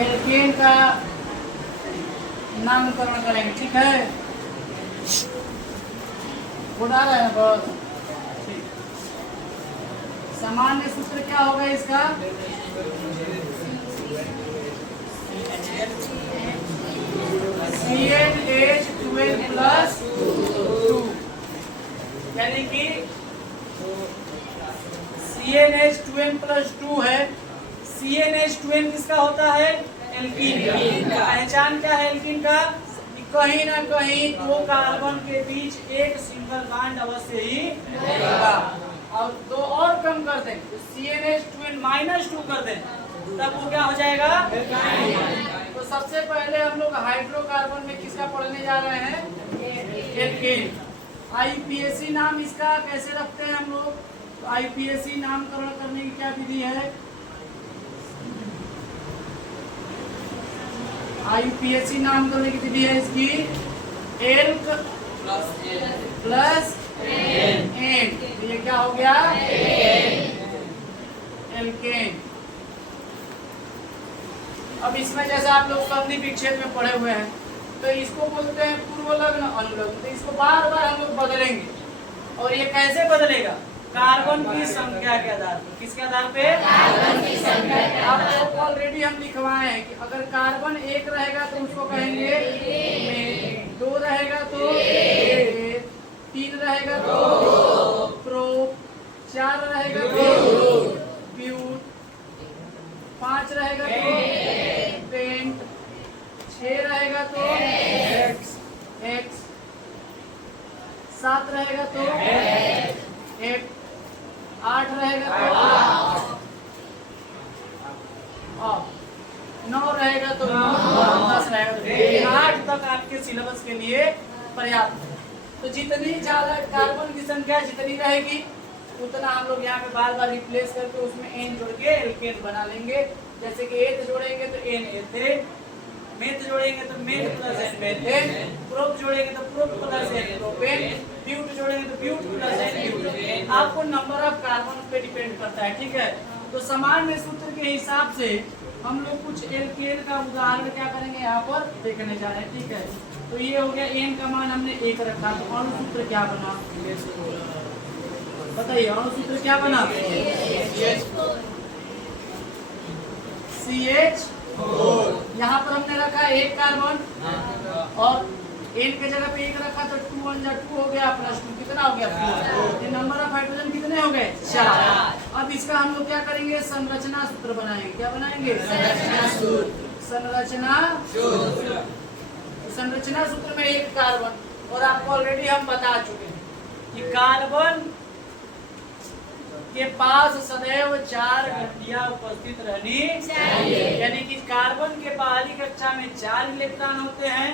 Alkene का नामकरण करेंगे, ठीक है। उड़ा रहा है बहुत ठीक। सामान्य सूत्र क्या होगा इसका? CnH2n प्लस 2, यानी कि CnH2n प्लस 2 है। CnH2n किसका होता है? एल्कीन का। पहचान क्या है एल्कीन का? कहीं ना कहीं दो कार्बन के बीच एक सिंगल बॉन्ड अवश्य ही होगा। और दो और कम कर दें, CnH2n -2 कर दें, तब वो क्या हो जाएगा? तो सबसे पहले हम लोग हाइड्रोकार्बन में किसका पढ़ने जा रहे हैं? एल्केन। IUPAC नाम इसका कैसे रखते हैं हम लोग? तो IUPAC नामकरण करने की क्या विधि है? IUPAC नामकरण की विधि है इसकी एल्क प्लस एन। तो ये क्या हो गया? एल्केन। अब इसमें जैसे आप लोग संधि विच्छेद में पढ़े हुए हैं, तो इसको बोलते हैं पूर्व लग्न अनुलग्न। तो इसको बार बार हम लोग बदलेंगे। और ये कैसे बदलेगा? कार्बन की संख्या के आधार पर। किसके आधार पे? कार्बन की संख्या के आधार पर। आप ऑलरेडी हम लिखवाए हैं कि अगर कार्बन 1 रहेगा तो उसको कहेंगे मेथ, 2 रहेगा तो 3 रहेगा तो प्रोप, 4 रहेगा तो ब्यूट, 5 रहेगा तो पेंट, 6 रहेगा तो एक्स, 7 रहेगा तो 8 रहेगा तो 9 रहेगा तो 10 रहेगा तो 8 तक आपके सिलेबस के लिए पर्याप्त है। तो जितनी ज्यादा कार्बन की संख्या जितनी रहेगी उतना हम लोग यहाँ पे बार बार रिप्लेस करके उसमें एन जोड़ के एल्केन बना लेंगे। जैसे कि एथ जोड़ेंगे तो एन एथेन, मेथ जोड़ेंगे तो meth plus ane methane, prop जोड़ेंगे तो prop plus ane propane, but जोड़ेंगे तो ब्यूट प्लस एन ब्यूटेन। आपको नंबर ऑफ कार्बन पे डिपेंड करता है, ठीक है। तो सामान्य सूत्र के हिसाब से हम लोग कुछ एल्केन का उदाहरण क्या करेंगे यहाँ पर देखने जा रहे हैं, ठीक है। तो ये हो गया एन का मान हमने 1 रखा, तो अणु सूत्र क्या बना बताइए? अणु सूत्र क्या बना? CH। यहाँ पर हमने रखा 1 कार्बन और एन के जगह पे 1 रखा तो 2 1 जा 2 हो गया प्लस 2 कितना हो गया? 4। ये नंबर ऑफ हाइड्रोजन कितने हो गए? 4। अब इसका हम लोग क्या करेंगे? संरचना सूत्र बनाएंगे। क्या बनाएंगे? संरचना सूत्र। संरचना सूत्र में 1 कार्बन, और आपको ऑलरेडी हम बता चुके हैं कि कार्बन के पास सदैव 4 घंटियां उपस्थित रहनी चाहिए। यानी कि कार्बन के पहली कक्षा में 4 इलेक्ट्रॉन होते हैं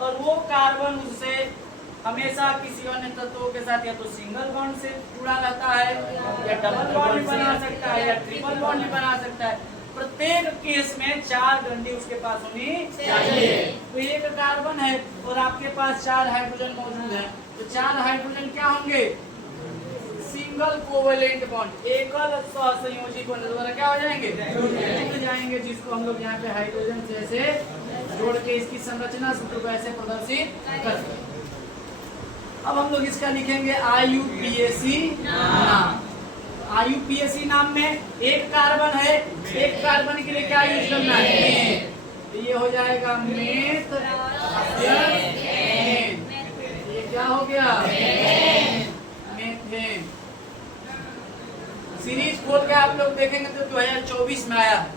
और वो कार्बन उससे हमेशा किसी अन्य तत्वों के साथ या तो सिंगल बॉन्ड से जुड़ा रहता है या डबल बॉन्ड भी बना सकता है या ट्रिपल बॉन्ड भी बना सकता है। प्रत्येक केस में 4 घंटी उसके पास होनी चाहिए। तो 1 कार्बन है और आपके पास 4 हाइड्रोजन मौजूद है, तो 4 हाइड्रोजन क्या होंगे? सिंगल कोवेलेंट बॉन्ड, एकल सहसंयोजी बॉन्ड द्वारा क्या हो जाएंगे? जुड़ जाएंगे, जिसको हम लोग यहाँ पे हाइड्रोजन से ऐसे जोड़ के इसकी संरचना सूत्र को ऐसे प्रदर्शित करते हैं। अब हम लोग इसका लिखेंगे IUPAC नाम। IUPAC नाम में 1 कार्बन है, 1 कार्बन के लिए क्या यूज करना है? तो ये हो जाएगा मेथ एन। ये क्या हो गया? मेथेन। सीरीज खोल के आप लोग देखेंगे तो 2024 में आया है,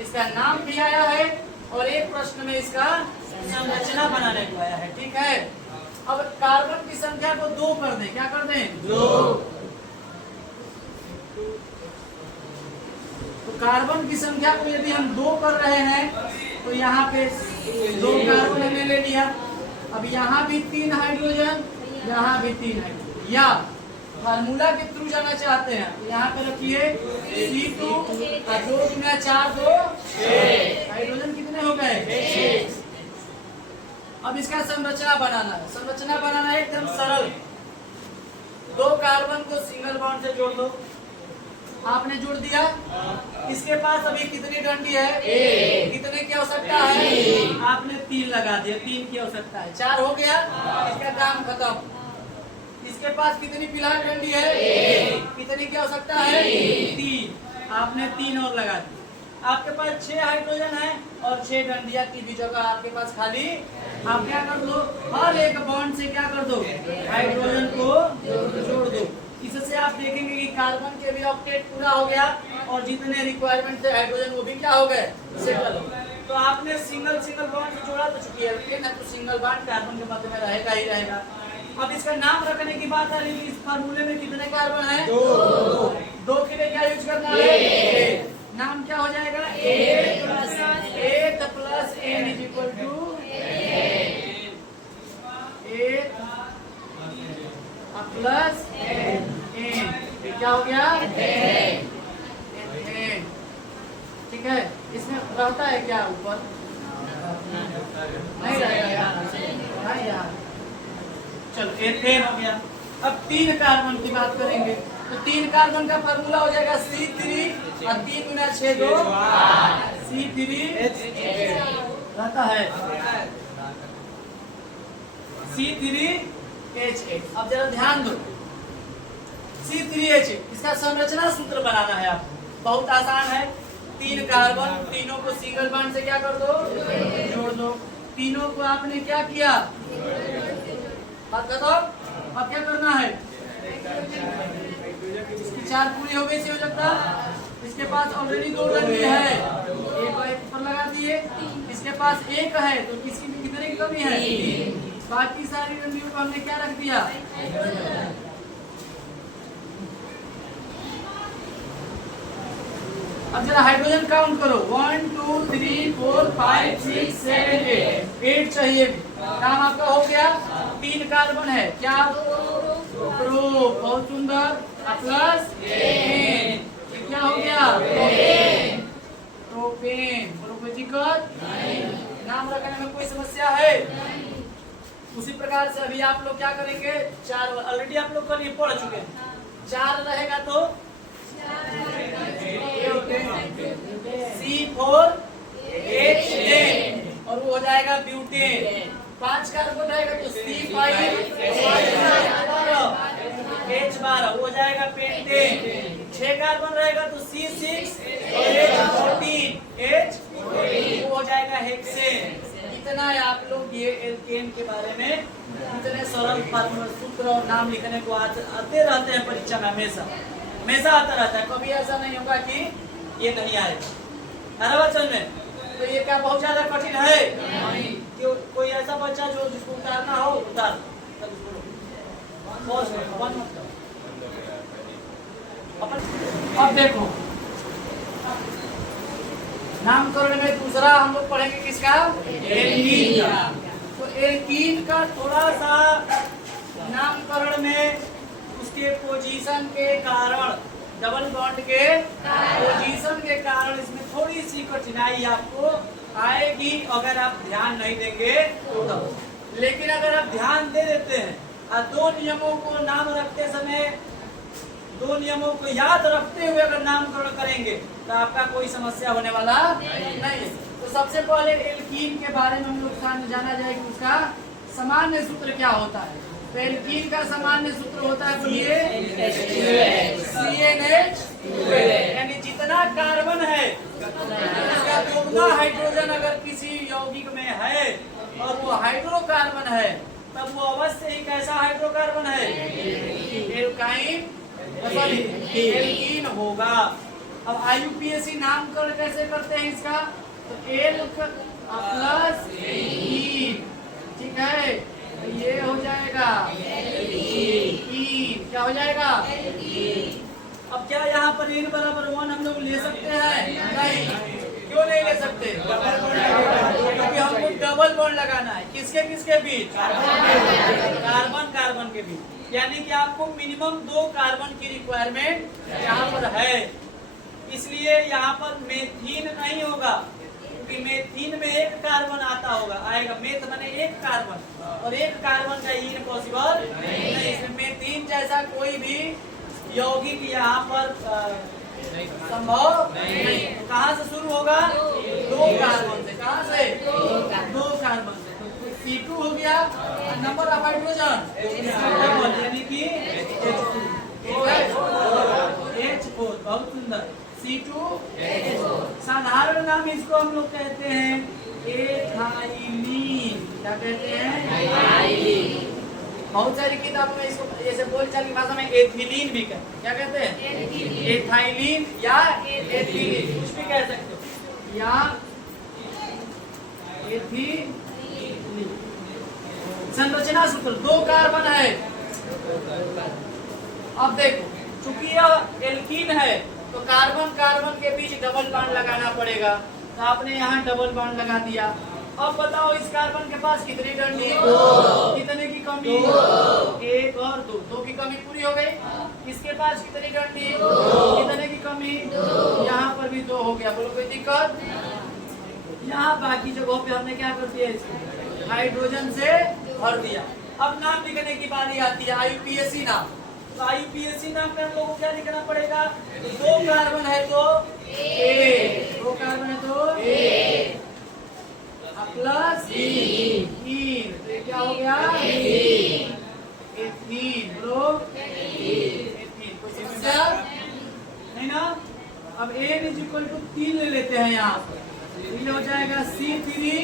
इसका नाम भी आया है और एक प्रश्न में इसका संरचना बनाने को आया है, ठीक है। अब कार्बन की संख्या को 2 कर दें। क्या कर दें? 2। तो कार्बन की संख्या को यदि हम 2 कर रहे हैं तो यहाँ पे 2 कार्बन हमने ले लिया। अब यहाँ भी 3 हाइड्रोजन, यहाँ भी 3 हाइड्रोजन, या फार्मूला के थ्रू जाना चाहते हैं तो यहाँ पे रखिए C2 और 2 गुना 4 2 6 हाइड्रोजन कितने हो गए? 6। अब इसका संरचना बनाना है। संरचना बनाना है एकदम सरल। 2 कार्बन को सिंगल बॉन्ड से जोड़ दो, आपने जोड़ दिया। इसके पास अभी कितनी डंडी है? कितने की आवश्यकता है? आपने 3 लगा दिया, 3 की आवश्यकता है, 4 हो गया, इसका काम खत्म। इसके पास कितनी फिलहाल डंडी है? कितनी की आवश्यकता है? 3, आपने 3 और लगा दी। आपके पास 6 हाइड्रोजन है और 6 डंडियां की भी जगह आपके पास खाली। आप क्या कर दो, हर एक बॉन्ड से क्या कर दो, हाइड्रोजन को जोड़ दो। इससे आप देखेंगे कि कार्बन के भी ऑक्टेट पूरा हो गया और जितने रिक्वायरमेंट थे हाइड्रोजन वो भी क्या हो गए, सेटल हो गए। तो आपने सिंगल बॉन्ड से जोड़ा तो चुकी है ना, तो सिंगल बॉन्ड कार्बन के मध्य में रहेगा ही रहेगा। अब इसका नाम रखने की बात आ रही है, इस फार्मूले में कितने कार्बन है? 2 के लिए क्या यूज करना है? नाम क्या हो जाएगा? A plus N is equal to A plus N, क्या हो गया? ठीक है। इसमें रहता है क्या ऊपर? नहीं रहेगा यार। चलो एथेन हो गया। अब 3 कार्बन की बात करेंगे तो 3 कार्बन का फार्मूला हो जाएगा C3 और 3 गुना 6 2 C3H रहता है C3H8। अब जरा ध्यान दो, C3H8 इसका संरचना सूत्र बनाना है आपको, बहुत आसान है। 3 कार्बन, तीनों को सिंगल बॉन्ड से क्या कर दो, जोड़ दो। तीनों को आपने क्या किया, अब क्या करना है? इसकी 4 पूरी हो गई सी हो जाता। इसके पास ऑलरेडी 2 डंडी है, एक पर लगा दिए। इसके पास 1 है तो किसकी कितने की कमी है? बाकी सारी डंडियों को हमने क्या रख दिया? अब जरा हाइड्रोजन काउंट करो, 1 2 3 4 5 6 7 8 चाहिए। काम आपका हो गया। 3 कार्बन है, क्या? प्रो, बहुत सुंदर। प्लस एन, क्या हो गया? प्रोपेन। कोई दिक्कत? नाम रखने में कोई समस्या है? उसी प्रकार से अभी आप लोग क्या करेंगे, 4 ऑलरेडी आप लोग कल ये पढ़ चुके हैं। 4 रहेगा तो C4H10 और वो हो जाएगा ब्यूटेन। 5 कार्बन रहेगा तो C5H12 वो हो जाएगा पेंटेन। 6 कार्बन रहेगा तो C6H14 वो हो जाएगा हेक्सेन। इतना है आप लोग ये एल्केन के बारे में, इतने सरल फार्मूला सूत्र और नाम लिखने को आते रहते हैं परीक्षा में, हमेशा आता रहता है। कभी ऐसा नहीं होगा कि ये नहीं आएगा। हर वचन में तो ये क्या बहुत ज्यादा कठिन है? क्यों? कोई ऐसा बच्चा जो जिसको उतारना हो उतार। अब देखो नामकरण में दूसरा हम लोग पढ़ेंगे किसका? एल्कीन का। तो एल्कीन का थोड़ा सा नामकरण में उसके पोजीशन के कारण, डबल बॉन्ड के पोजीशन के कारण इसमें थोड़ी सी कठिनाई आपको आएगी अगर आप ध्यान नहीं देंगे तो। लेकिन अगर आप ध्यान दे देते हैं और 2 नियमों को नाम रखते समय, 2 नियमों को याद रखते हुए अगर नामकरण करेंगे तो आपका कोई समस्या होने वाला नहीं है। तो सबसे पहले एल्कीन के बारे में हम लोग जाना जाए कि उसका सामान्य सूत्र क्या होता है। तो एल्कीन का सामान्य सूत्र होता है, बोलिए, CnH, यानी जितना कार्बन है उसका दोगुना हाइड्रोजन अगर किसी यौगिक में है और वो हाइड्रोकार्बन है तब वो अवश्य ही कैसा हाइड्रोकार्बन है? एल्काइन एल्कीन होगा। अब IUPAC नामकरण कैसे करते हैं इसका? तो एल प्लस ईन, ठीक है, तो ये हो जाएगा ईन। क्या हो जाएगा? अब क्या यहाँ पर n बराबर 1 हम लोग ले सकते हैं? नहीं। क्यों नहीं ले सकते? क्योंकि हमको डबल बॉन्ड लगाना है। किसके किसके बीच? कार्बन कार्बन के बीच। यानी कि आपको मिनिमम 2 कार्बन की रिक्वायरमेंट यहाँ पर है। इसलिए यहाँ पर मेथीन नहीं होगा, क्योंकि मेथीन में 1 कार्बन आता होगा, आएगा। मेथ माने 1 कार्बन और 1 कार्बन का ईन पॉसिबल नहीं। इसमें मेथीन जैसा कोई भी यौगिक यहाँ पर संभव नहीं। तो कहाँ से शुरू होगा? 2 कार्बन से। कहाँ से? 2 कार्बन से। तो C2 हो गया, नंबर ऑफ हाइड्रोजन यानी कि H4। बहुत सुंदर। C2 साधारण नाम इसको हम लोग कहते हैं एथाइलीन। क्या कहते हैं? बहुत सारी किताबों में इसको जैसे बोलचाल की भाषा में एथिलीन भी कहते हैं। क्या कहते हैं? एथाइलीन या एथिलीन, कुछ भी कह सकते हो, या एथिलीन। संरचना सूत्र 2 कार्बन है। अब देखो, चूंकि यह एल्कीन है तो कार्बन कार्बन के बीच डबल बॉन्ड लगाना पड़ेगा। तो आपने यहाँ डबल बॉन्ड लगा दिया। अब बताओ इस कार्बन के पास कितनी डंडी? 2। कितने की कमी? 1 और 2। 2 की कमी पूरी हो गई। इसके पास कितनी डंडी? कितने की कमी? यहाँ पर भी 2 हो गया। बोलो कोई दिक्कत? यहाँ बाकी जगहों पे हमने क्या कर दिया? इसको हाइड्रोजन से भर दिया। अब नाम लिखने की बारी आती है IUPAC नाम। तो IUPAC नाम पे हम लोगों को क्या लिखना पड़ेगा? 2 कार्बन है तो A, 2 कार्बन है तो A प्लस ईथीन। तो ये क्या हो गया? एथीन। बोलो एथीन। कोई समस्या नहीं ना? अब N = 3 ले लेते हैं यहाँ पर। ये हो जाएगा C3H6।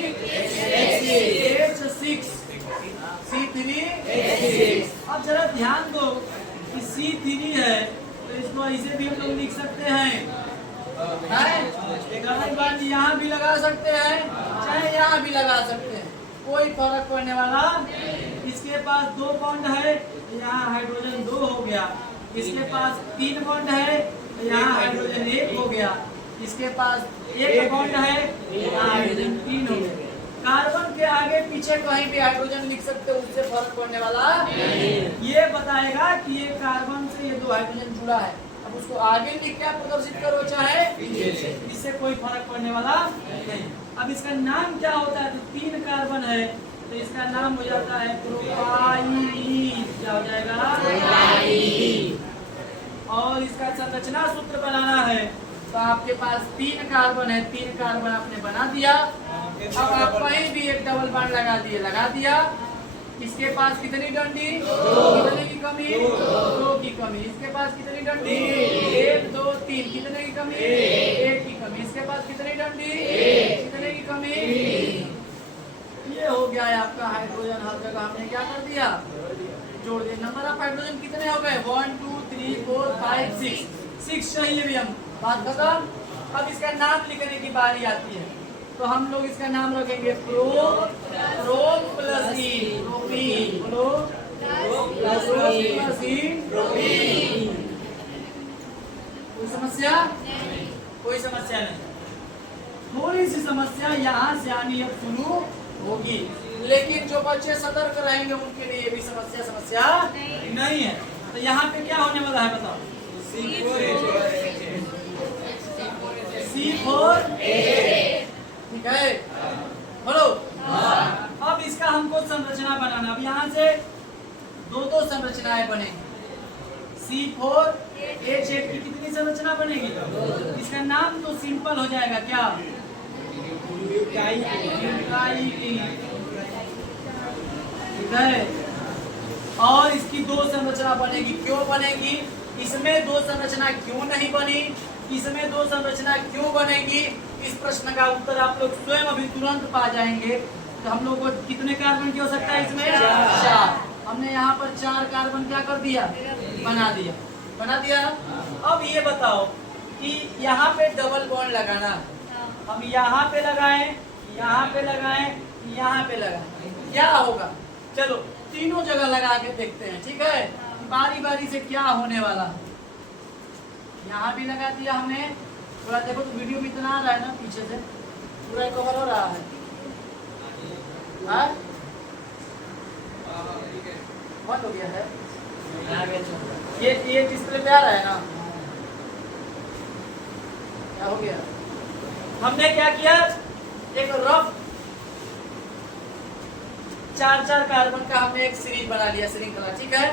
C3H6। अब जरा ध्यान दो कि C3 है तो इसको ऐसे भी हम लोग लिख सकते हैं। एक अलग बात, यहाँ भी लगा सकते हैं चाहे यहाँ भी लगा सकते हैं, कोई फर्क पड़ने वाला। इसके पास 2 बॉन्ड है, यहाँ हाइड्रोजन 2 हो गया। इसके पास 3 बॉन्ड है, यहाँ हाइड्रोजन 1 हो गया। इसके पास 1 बॉन्ड है, यहाँ हाइड्रोजन 3 हो गया। कार्बन के आगे पीछे कहीं भी हाइड्रोजन लिख सकते हो, उससे फर्क पड़ने वाला ये बताएगा कि ये कार्बन से ये 2 हाइड्रोजन जुड़ा है। अब उसको आगे लिख के प्रदर्शित करो चाहे इससे कोई फर्क पड़ने वाला नहीं। अब इसका नाम क्या होता है? तो 3 कार्बन है तो इसका नाम हो जाता है प्रोपाइलीन। क्या हो जाएगा? और इसका संरचना सूत्र बनाना है तो आपके पास 3 कार्बन है, 3 कार्बन आपने बना दिया। अब आप कहीं भी एक डबल बॉन्ड लगा दिया। इसके पास कितनी डंडी? कितने की कमी? 2 की कमी। इसके पास कितनी डंडी? 1 2 3। कितने की कमी? 1 की कमी। इसके पास कितनी डंडी? कितने की कमी? ये हो गया है आपका हाइड्रोजन। हर जगह हमने क्या कर दिया? जोड़ दिया। नंबर ऑफ हाइड्रोजन कितने हो गए? 1 2 3 4 5 6। 6 चाहिए भी हम। बात खत्म। अब इसका नाम लिखने की बारी आती है तो हम लोग इसका नाम रखेंगे प्रोम प्लस ई, प्रोपीन। बोलो प्लस ई, प्रोपीन। कोई समस्या? कोई समस्या नहीं। थोड़ी सी समस्या यहाँ से आनी अब शुरू होगी, लेकिन जो बच्चे सतर्क रहेंगे उनके लिए भी समस्या नहीं है। तो यहाँ पे क्या होने वाला है बताओ? C4H6। ठीक है, बोलो। अब इसका हमको संरचना बनाना। अब यहाँ से 2 संरचनाएं बनेगी। C4H8 की कितनी संरचना बनेगी? इसका नाम तो सिंपल हो जाएगा। क्या? ठीक है। और इसकी 2 संरचना बनेगी। क्यों बनेगी? इसमें 2 संरचना क्यों नहीं बनी? इसमें 2 संरचना क्यों बनेगी? इस प्रश्न का उत्तर आप लोग स्वयं अभी तुरंत पा जाएंगे। तो हम लोग को कितने कार्बन की आवश्यकता है इसमें? 4। हमने यहाँ पर 4 कार्बन क्या कर दिया? बना दिया। अब ये बताओ कि यहाँ पे डबल बॉन्ड लगाना, हम यहाँ पे लगाएं, यहाँ पे लगाएं, यहाँ पे लगाएं, क्या होगा? चलो तीनों जगह लगा के देखते हैं। ठीक है, बारी बारी से क्या होने वाला। यहाँ भी लगा दिया हमने। पूरा देखो तो वीडियो में इतना आ रहा है ना, पीछे से पूरा कवर हो रहा है। बंद हो गया है, ये डिस्प्ले पे आ रहा है ना। क्या हो गया? हमने क्या किया? एक रफ 4 कार्बन का हमने एक सीरीज बना लिया, श्रृंखला। ठीक है,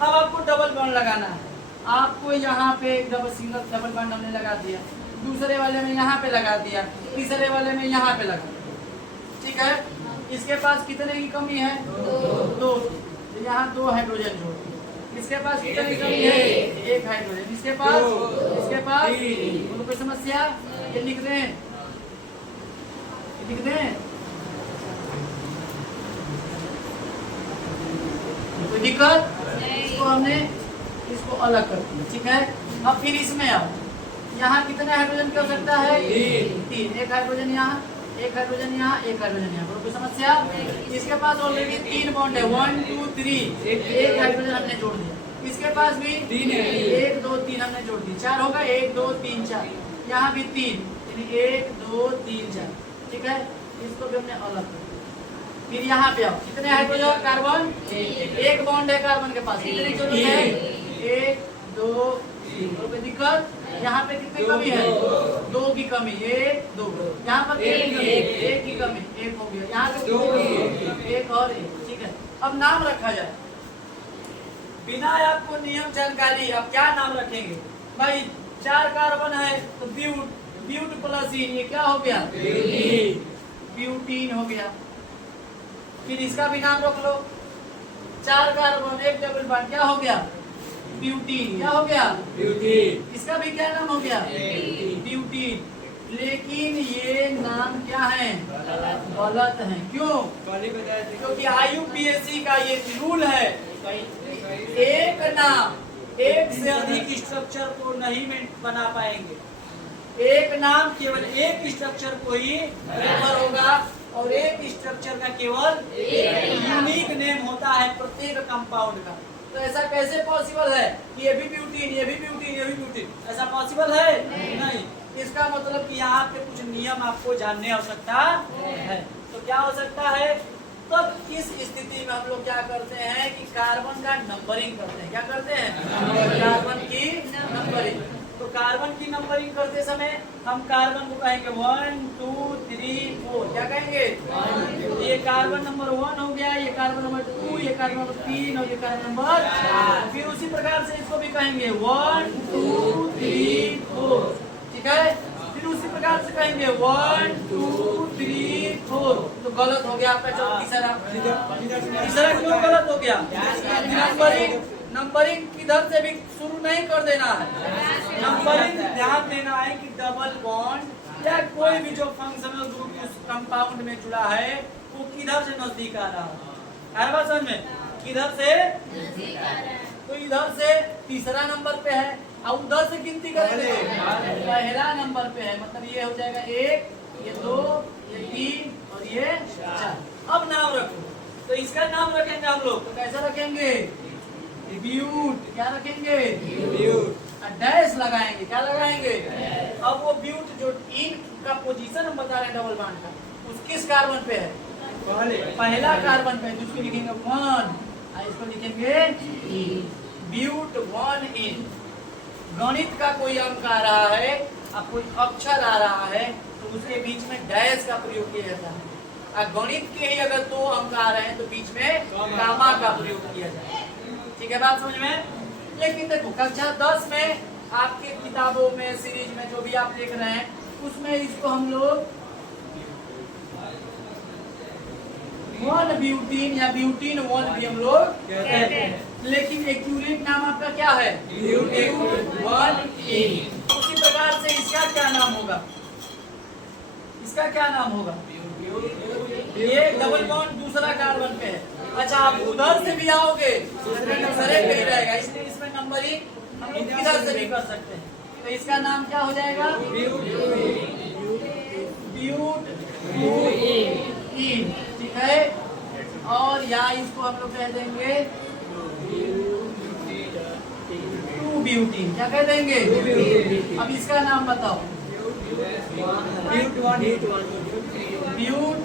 अब आपको डबल बॉन्ड लगाना है। आपको यहाँ पे एक डबल बॉन्ड हमने लगा दिया, दूसरे वाले में यहाँ पे लगा दिया, तीसरे वाले में यहाँ पे लगा दिया। ठीक है, इसके पास कितने की कमी है? दो। तो यहाँ 2 हाइड्रोजन जोड़ दिए। इसके पास कितने की कमी है? 1 हाइड्रोजन। इसके पास बोलो कोई समस्या? ये लिख दें, लिख दें, कोई दिक्कत? इसको हमने इसको अलग कर दिया। ठीक है, अब फिर इसमें आओ, यहाँ कितने हाइड्रोजन की आवश्यकता है? 3। 1 हाइड्रोजन यहाँ, 1 हाइड्रोजन यहाँ, 1 हाइड्रोजन यहाँ। कोई समस्या? इसके पास ऑलरेडी 3 बॉन्ड है, 1 2 3, एक हाइड्रोजन हमने जोड़ दिया। इसके पास भी 3 है, 1 2 3 हमने जोड़ दी, 4 होगा, 1 2 3 4। यहाँ भी 3, यानी 1 2 3 4। ठीक है, इसको भी हमने अलग कर दिया। फिर यहाँ पे आओ, कितने हाइड्रोजन? कार्बन 1 बॉन्ड है कार्बन के पास, कितनी जरूरत है? 1 2 3। कोई दिक्कत? यहाँ पे कितनी कमी है? 2 की कमी, 1 2। यहाँ पर 1 की कमी, 1 हो गया। यहाँ पे 2, 1 और 1। ठीक है, अब नाम रखा जाए बिना आपको नियम जानकारी। अब क्या नाम रखेंगे भाई? 4 कार्बन है तो ब्यूट प्लस इन, ये क्या हो गया? ब्यूटीन हो गया। फिर इसका भी नाम रख लो, 4 कार्बन 1 डबल बॉन्ड, क्या हो गया? ब्यूटीन। क्या हो गया? ब्यूटीन। इसका भी क्या नाम हो गया? ब्यूटीन। लेकिन ये नाम क्या है? गलत है। क्यों? क्योंकि IUPAC का ये रूल है, एक नाम एक से अधिक स्ट्रक्चर को नहीं बना पाएंगे। एक नाम केवल एक स्ट्रक्चर को ही रेफर होगा और एक स्ट्रक्चर का केवल यूनिक नेम होता है प्रत्येक कंपाउंड का। तो ऐसा कैसे पॉसिबल है कि ये भी ब्यूटीन, ये भी ब्यूटीन, ये भी ब्यूटीन? ऐसा पॉसिबल है? नहीं। इसका मतलब कि यहाँ पे कुछ नियम आपको जानने आवश्यकता है। तो क्या हो सकता है? तब इस स्थिति में हम लोग क्या करते हैं कि कार्बन का नंबरिंग करते हैं। क्या करते हैं? कार्बन की नंबरिंग। तो कार्बन की नंबरिंग करते समय हम कार्बन को कहेंगे 1 2 3 4। क्या कहेंगे? ये कार्बन नंबर 1 हो गया, ये कार्बन नंबर 2, ये कार्बन नंबर 3 और ये कार्बन नंबर 4। फिर उसी प्रकार से इसको भी कहेंगे 1 2 3 4। ठीक है, फिर उसी प्रकार से कहेंगे 1 2 3 4। तो गलत हो गया आपका तीसरा क्यों गलत हो गया? नंबरिंग किधर से भी शुरू नहीं कर देना है। नंबरिंग ध्यान देना है कि डबल बॉन्ड या कोई भी जो फंक्शनल ग्रुप उस कंपाउंड में जुड़ा है वो किधर से नजदीक आ रहा है। बात समझ में? किधर से? तो इधर से तीसरा नंबर पे है और उधर से गिनती करेंगे पहला नंबर पे है, मतलब ये हो जाएगा 1, ये 2, ये 3 और ये 4। अब नाम रखो, तो इसका नाम रखेंगे हम लोग, तो कैसा रखेंगे? ब्यूट। क्या रखेंगे? ब्यूट। डैश लगाएंगे। क्या लगाएंगे? अब वो ब्यूट जो इन का पोजीशन हम बता रहे हैं डबल बॉन्ड का, उस किस कार्बन पे है? पहला कार्बन पे, जिसको लिखेंगे 1, इसको लिखेंगे ब्यूट 1 इन। गणित का कोई अंक आ रहा है, अब कोई अक्षर आ रहा है, तो उसके बीच में डैश का प्रयोग किया जाता है। गणित के ही अगर 2 अंक आ रहे हैं तो बीच में गामा का प्रयोग किया जाता है। ठीक है, बात समझ में? लेकिन देखो कक्षा 10 में आपके किताबों में, सीरीज में जो भी आप देख रहे हैं, उसमें इसको हम लोग 1 ब्यूटीन या ब्यूटीन 1 भी हम लोग कहते हैं। लेकिन एक्यूरेट नाम आपका क्या है? ब्यूटीन 1 इन। उसी प्रकार से इसका क्या नाम होगा? इसका क्या नाम होगा? ये डबल बॉन्ड दूसरा कार्बन पे है। अच्छा, आप उधर से भी आओगे सरे पे ही रहेगा, इसलिए इसमें नंबरिंग हम किधर से भी कर सकते हैं। तो इसका नाम क्या हो जाएगा? ब्यूट इन। ठीक है, और या इसको हम लोग कह देंगे 2 ब्यूटीन। क्या कह देंगे? अब इसका नाम बताओ। ब्यूट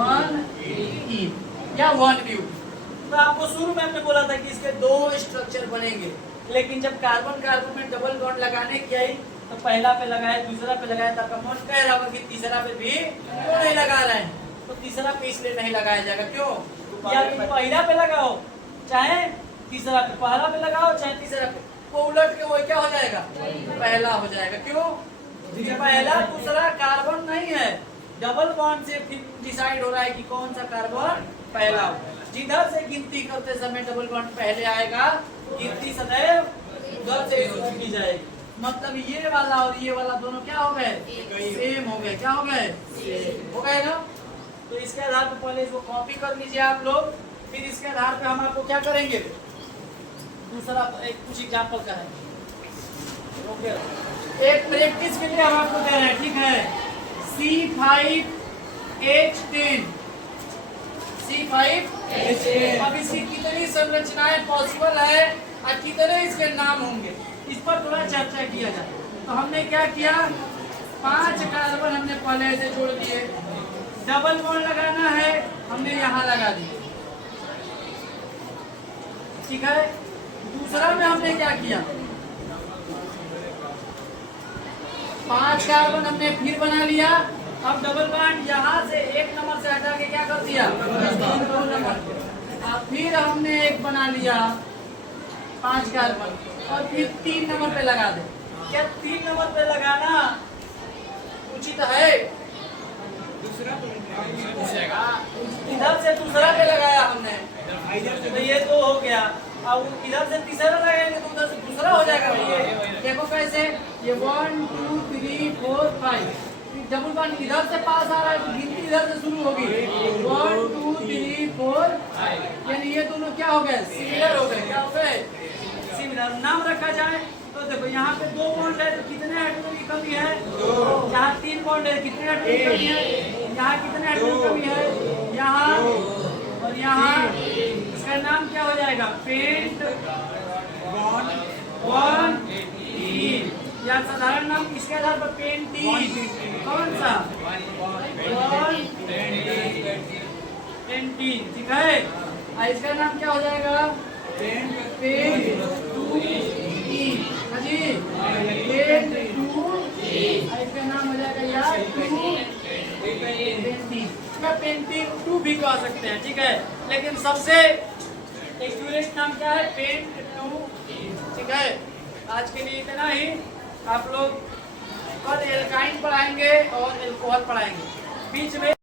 1 इन या 1 ब्यूट। तो आपको शुरू में हमने बोला था कि इसके 2 स्ट्रक्चर बनेंगे, लेकिन जब कार्बन कार्बन में डबल बॉन्ड लगाने की आई तो पहला पे लगाया, दूसरा पे लगाया, तो आपका मन कह रहा होगा कि तीसरा पे भी क्यों नहीं लगा रहे हैं? तो तीसरा पे इसलिए नहीं लगाया जाएगा। क्यों? या तो पहला पे लगाओ, चाहे तीसरा पे, पहला पे लगाओ चाहे तीसरा पे, वो उलट के वो क्या हो जाएगा, पहला हो जाएगा। क्यों? ये पहला दूसरा कार्बन नहीं है, डबल बॉन्ड से फिर डिसाइड हो रहा है कि कौन सा कार्बन पहला होगा। जिधर से गिनती करते समय डबल बॉन्ड पहले आएगा, गिनती सदैव उधर से शुरू की जाएगी। मतलब ये वाला और ये वाला दोनों क्या हो गए, सेम हो गए। क्या हो गए, हो गए ना। तो इसके आधार पर पहले इसको कॉपी कर लीजिए आप लोग, फिर इसके आधार पे हम आपको क्या करेंगे, दूसरा एक कुछ एग्जाम्पल करेंगे। ओके, एक प्रैक्टिस के लिए हम आपको दे रहे हैं, ठीक है। C5H10, C5H10। अब इसकी कितनी संरचनाएं पॉसिबल है और कितने इसके नाम होंगे, इस पर थोड़ा चर्चा किया जाए। तो हमने क्या किया, 5 कार्बन हमने पहले से जोड़ दिए, डबल बॉन्ड लगाना है हमने यहाँ लगा दिया, ठीक है। दूसरा में हमने क्या किया, 5 कार्बन हमने फिर बना लिया। अब डबल बॉन्ड यहाँ से 1 नंबर से हटा के क्या कर दिया, 2 नंबर। अब फिर हमने एक बना लिया 5 कार्बन और फिर 3 नंबर पे लगा दे। क्या 3 नंबर पे लगाना उचित है? इधर से दूसरा पे लगाया हमने, तो ये 2 हो गया। अब इधर से तीसरा लगाएंगे तो उधर से दूसरा हो जाएगा। भैया देखो कैसे, ये 1 2 3 4 5, डबल बॉन्ड इधर से पास आ रहा है तो गिनती इधर से शुरू होगी, 1 2 3 4 5, यानी ये दोनों क्या हो गए, सिमिलर हो गए। क्या हो गए, सिमिलर। नाम रखा जाए तो देखो यहाँ पे 2 बॉन्ड है तो कितने हाइड्रोजन की कमी है, 2। यहाँ 3 बॉन्ड है कितने हाइड्रोजन की कमी है, यहाँ कितने हाइड्रोजन की कमी है, यहाँ और यहाँ। इसका नाम क्या हो जाएगा, पेंट बॉन्ड 1 या साधारण नाम इसके आधार पर पेंटीन। कौन सा, पेंटीन, ठीक है। इसका नाम क्या हो जाएगा, पेंट 2 जी, पेंट 2। इसका नाम हो जाएगा यार 2 पेंटीन। पेंटीन 2 भी कह सकते हैं, ठीक है। लेकिन सबसे एक्यूरेट नाम क्या है, पेंट 2, ठीक है। आज के लिए इतना ही। आप लोग कल एल्काइन पढ़ाएंगे और एल्कोहल पढ़ाएंगे, बीच में